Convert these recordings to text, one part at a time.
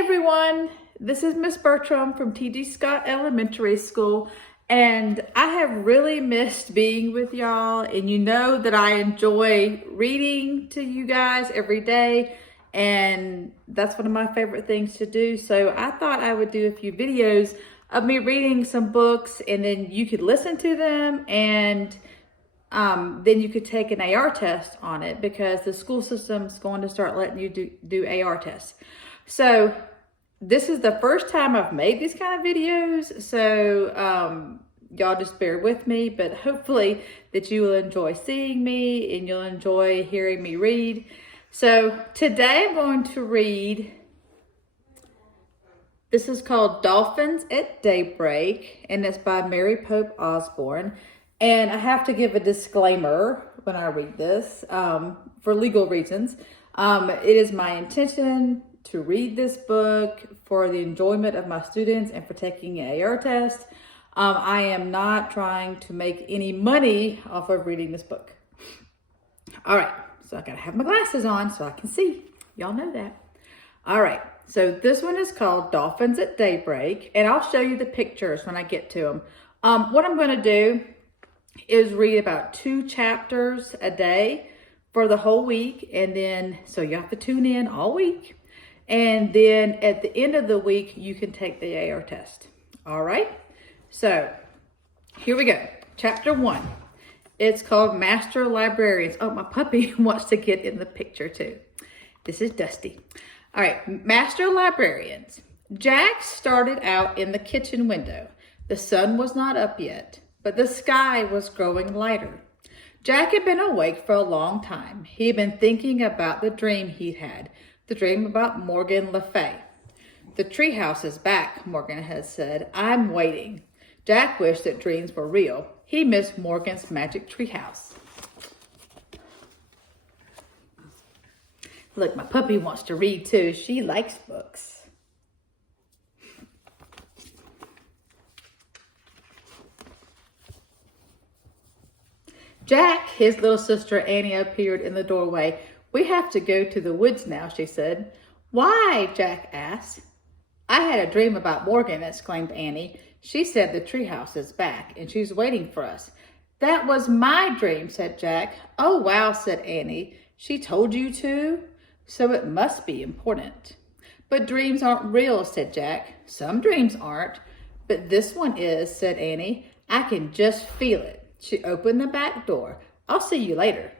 everyone, this is Miss Bertram from T.G. Scott Elementary School, and I have really missed being with y'all, and you know that I enjoy reading to you guys every day, and that's one of my favorite things to do. So I thought I would do a few videos of me reading some books, and then you could listen to them, and then you could take an AR test on it, because the school system's going to start letting you do AR tests. So this is the first time I've made these kind of videos, so y'all just bear with me, but hopefully that you will enjoy seeing me and you'll enjoy hearing me read. So today I'm going to read, this is called Dolphins at Daybreak, and it's by Mary Pope Osborne. And I have to give a disclaimer when I read this, for legal reasons. It is my intention to read this book for the enjoyment of my students and for taking an AR test. I am not trying to make any money off of reading this book. All right, so I gotta have my glasses on so I can see. Y'all know that. All right, so this one is called Dolphins at Daybreak, and I'll show you the pictures when I get to them. What I'm gonna do is read about 2 chapters a day for the whole week, and then so you have to tune in all week, and then at the end of the week you can take the AR test. All right, so here we go. Chapter 1, it's called Master Librarians. Oh, my puppy wants to get in the picture too. This is Dusty. All right, Master Librarians. Jack started out in the kitchen window. The sun was not up yet, but the sky was growing lighter. Jack had been awake for a long time. He had been thinking about the dream he'd had, the dream about Morgan Le Fay. "The treehouse is back," Morgan had said. "I'm waiting." Jack wished that dreams were real. He missed Morgan's magic treehouse. Look, my puppy wants to read too. She likes books. Jack, his little sister Annie, appeared in the doorway. "We have to go to the woods now," she said. "Why?" Jack asked. "I had a dream about Morgan," exclaimed Annie. "She said the treehouse is back and she's waiting for us." "That was my dream," said Jack. "Oh, wow," said Annie. "She told you to? So it must be important." "But dreams aren't real," said Jack. "Some dreams aren't, but this one is," said Annie. "I can just feel it." She opened the back door. "I'll see you later."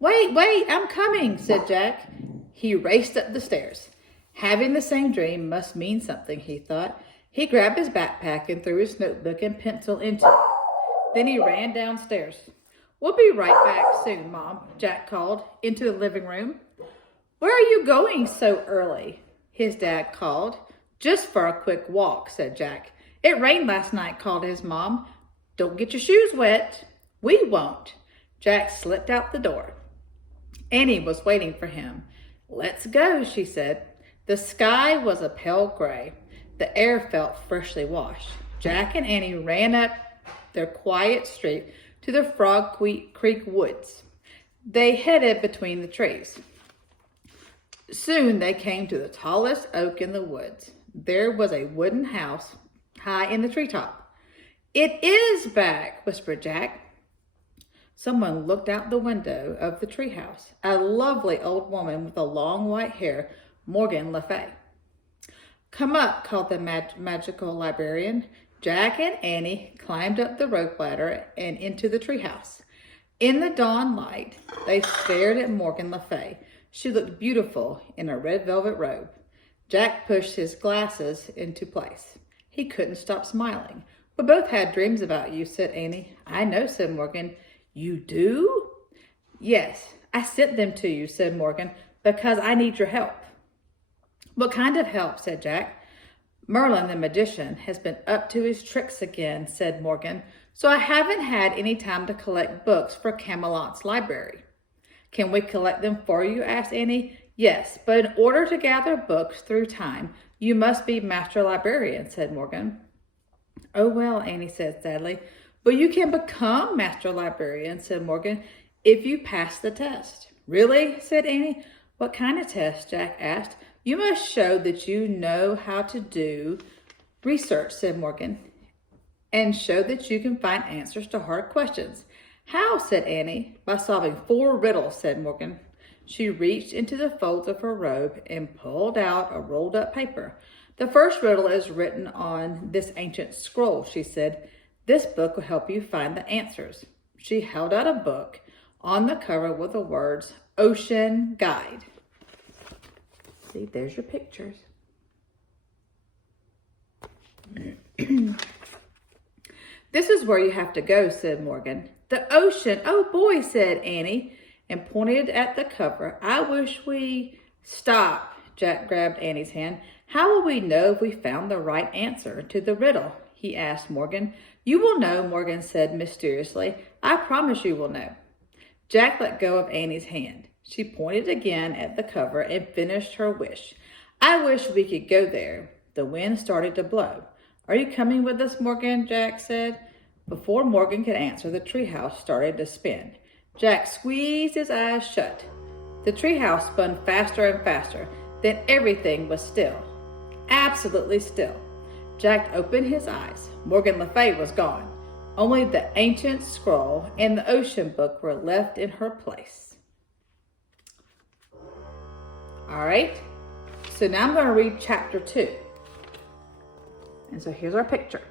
Wait, I'm coming," said Jack. He raced up the stairs. Having the same dream must mean something, he thought. He grabbed his backpack and threw his notebook and pencil into it. Then he ran downstairs. "We'll be right back soon, Mom," Jack called into the living room. "Where are you going so early?" his dad called. "Just for a quick walk," said Jack. "It rained last night," called his mom. "Don't get your shoes wet." "We won't." Jack slipped out the door. Annie was waiting for him. "Let's go," she said. The sky was a pale gray. The air felt freshly washed. Jack and Annie ran up their quiet street to the Frog Creek woods. They headed between the trees. Soon they came to the tallest oak in the woods. There was a wooden house high in the treetop. "It is back," whispered Jack. Someone looked out the window of the treehouse. A lovely old woman with a long white hair, Morgan Le Fay. "Come up," called the magical librarian. Jack and Annie climbed up the rope ladder and into the treehouse. In the dawn light, they stared at Morgan Le Fay. She looked beautiful in a red velvet robe. Jack pushed his glasses into place. He couldn't stop smiling. "We both had dreams about you," said Annie. "I know," said Morgan. "You do?" "Yes, I sent them to you," said Morgan, "because I need your help." "What kind of help?" said Jack. "Merlin the magician has been up to his tricks again," said Morgan, "so I haven't had any time to collect books for Camelot's library." "Can we collect them for you?" asked Annie. "Yes, but in order to gather books through time, you must be master librarian," said Morgan. "Oh, well," Annie said sadly. "But you can become master librarian," said Morgan, "if you pass the test." "Really?" said Annie. "What kind of test?" Jack asked. You must show that you know how to do research, said Morgan, and show that you can find answers to hard questions. How, said Annie. By solving 4 riddles, said Morgan. She reached into the folds of her robe and pulled out a rolled up paper. The first riddle is written on this ancient scroll, she said. This book will help you find the answers. She held out a book. On the cover were the words, Ocean Guide. See, there's your pictures. This is where you have to go, said Morgan. The ocean. Oh boy, said Annie, and pointed at the cover. I wish we... Stop, Jack grabbed Annie's hand. How will we know if we found the right answer to the riddle? He asked Morgan. You will know, Morgan said mysteriously. I promise you will know. Jack let go of Annie's hand. She pointed again at the cover and finished her wish. I wish we could go there. The wind started to blow. Are you coming with us, Morgan? Jack said. Before Morgan could answer, the treehouse started to spin. Jack squeezed his eyes shut. The treehouse spun faster and faster. Then everything was still. Absolutely still. Jack opened his eyes. Morgan Le Fay was gone. Only the ancient scroll and the ocean book were left in her place. All right, so now I'm going to read chapter 2. And so here's our picture.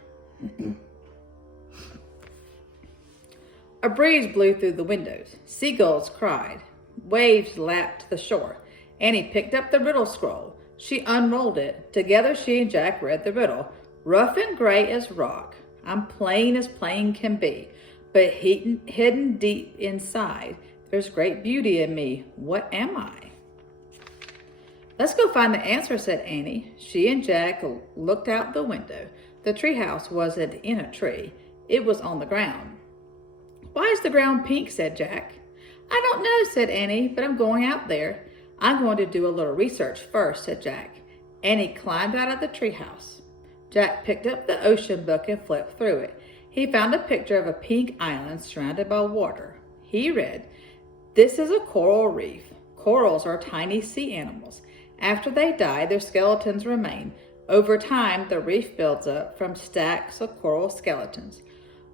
A breeze blew through the windows. Seagulls cried. Waves lapped the shore. Annie picked up the riddle scroll. She unrolled it. Together she and Jack read the riddle. Rough and gray as rock. I'm plain as plain can be. But hidden deep inside, there's great beauty in me. What am I? Let's go find the answer, said Annie. She and Jack looked out the window. The treehouse wasn't in a tree. It was on the ground. Why is the ground pink, said Jack. I don't know, said Annie, but I'm going out there. I'm going to do a little research first, said Jack. Annie climbed out of the treehouse. Jack picked up the ocean book and flipped through it. He found a picture of a pink island surrounded by water. He read, This is a coral reef. Corals are tiny sea animals. After they die, their skeletons remain. Over time, the reef builds up from stacks of coral skeletons.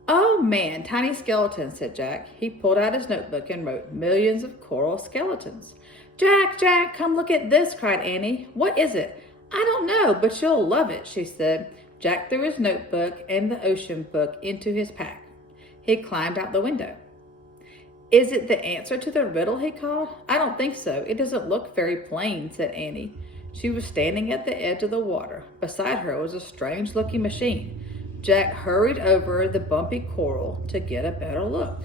Oh man, tiny skeletons, said Jack. He pulled out his notebook and wrote millions of coral skeletons. Jack, come look at this, cried Annie. What is it? I don't know, but you'll love it, she said. Jack threw his notebook and the ocean book into his pack. He climbed out the window. Is it the answer to the riddle, he called. I don't think so. It doesn't look very plain, said Annie. She was standing at the edge of the water. Beside her was a strange-looking machine. Jack hurried over the bumpy coral to get a better look.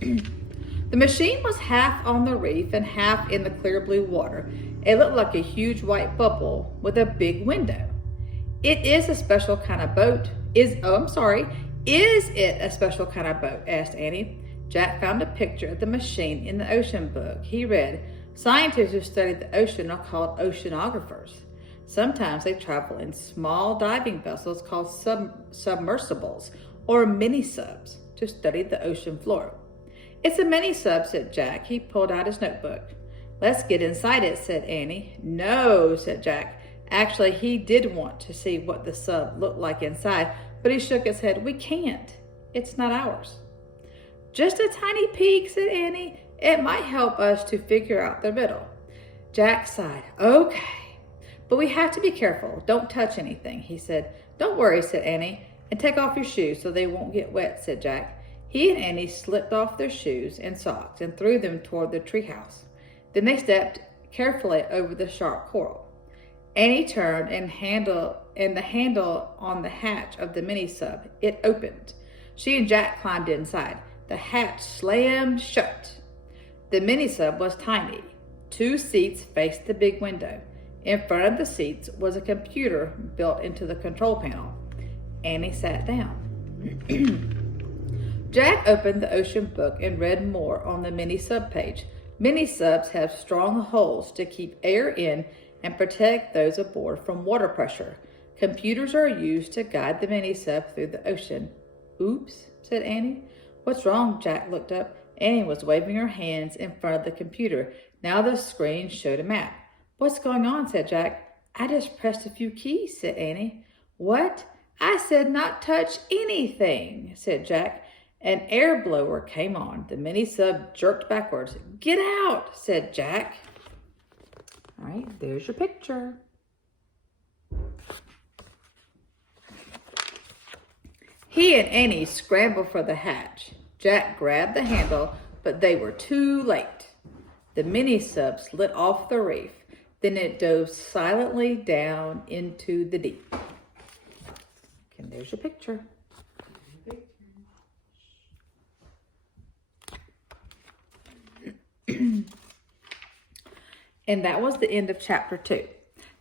The machine was half on the reef and half in the clear blue water. It looked like a huge white bubble with a big window. It is a special kind of boat. Is it a special kind of boat? Asked Annie. Jack found a picture of the machine in the ocean book. He read, Scientists who study the ocean are called oceanographers. Sometimes they travel in small diving vessels called submersibles or mini-subs to study the ocean floor. It's a mini-sub, said Jack. He pulled out his notebook. Let's get inside it, said Annie. No, said Jack. Actually, he did want to see what the sub looked like inside, but he shook his head. We can't. It's not ours. Just a tiny peek, said Annie. It might help us to figure out the riddle. Jack sighed. Okay, but we have to be careful. Don't touch anything, he said. Don't worry, said Annie, and take off your shoes so they won't get wet, said Jack. He and Annie slipped off their shoes and socks and threw them toward the treehouse. Then they stepped carefully over the sharp coral. Annie turned and the handle on the hatch of the mini-sub. It opened. She and Jack climbed inside. The hatch slammed shut. The mini-sub was tiny. 2 seats faced the big window. In front of the seats was a computer built into the control panel. Annie sat down. Jack opened the ocean book and read more on the mini-sub page. Mini-subs have strong hulls to keep air in and protect those aboard from water pressure. Computers are used to guide the mini-sub through the ocean. Oops, said Annie. What's wrong? Jack looked up. Annie was waving her hands in front of the computer. Now the screen showed a map. What's going on? Said Jack. I just pressed a few keys, said Annie. What? I said not touch anything, said Jack. An air blower came on. The mini sub jerked backwards. Get out, said Jack. All right, there's your picture. He and Annie scrambled for the hatch. Jack grabbed the handle, but they were too late. The mini sub slid off the reef. Then it dove silently down into the deep. And there's your picture. And that was the end of chapter 2.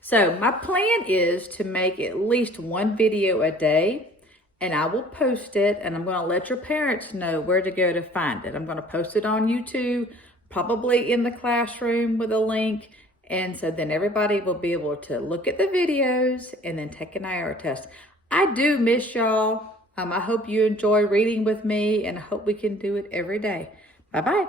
So my plan is to make at least one video a day, and I will post it, and I'm going to let your parents know where to go to find it. I'm going to post it on YouTube, probably in the classroom with a link, and so then everybody will be able to look at the videos and then take an IR test. I do miss y'all. I hope you enjoy reading with me, and I hope we can do it every day. Bye-bye.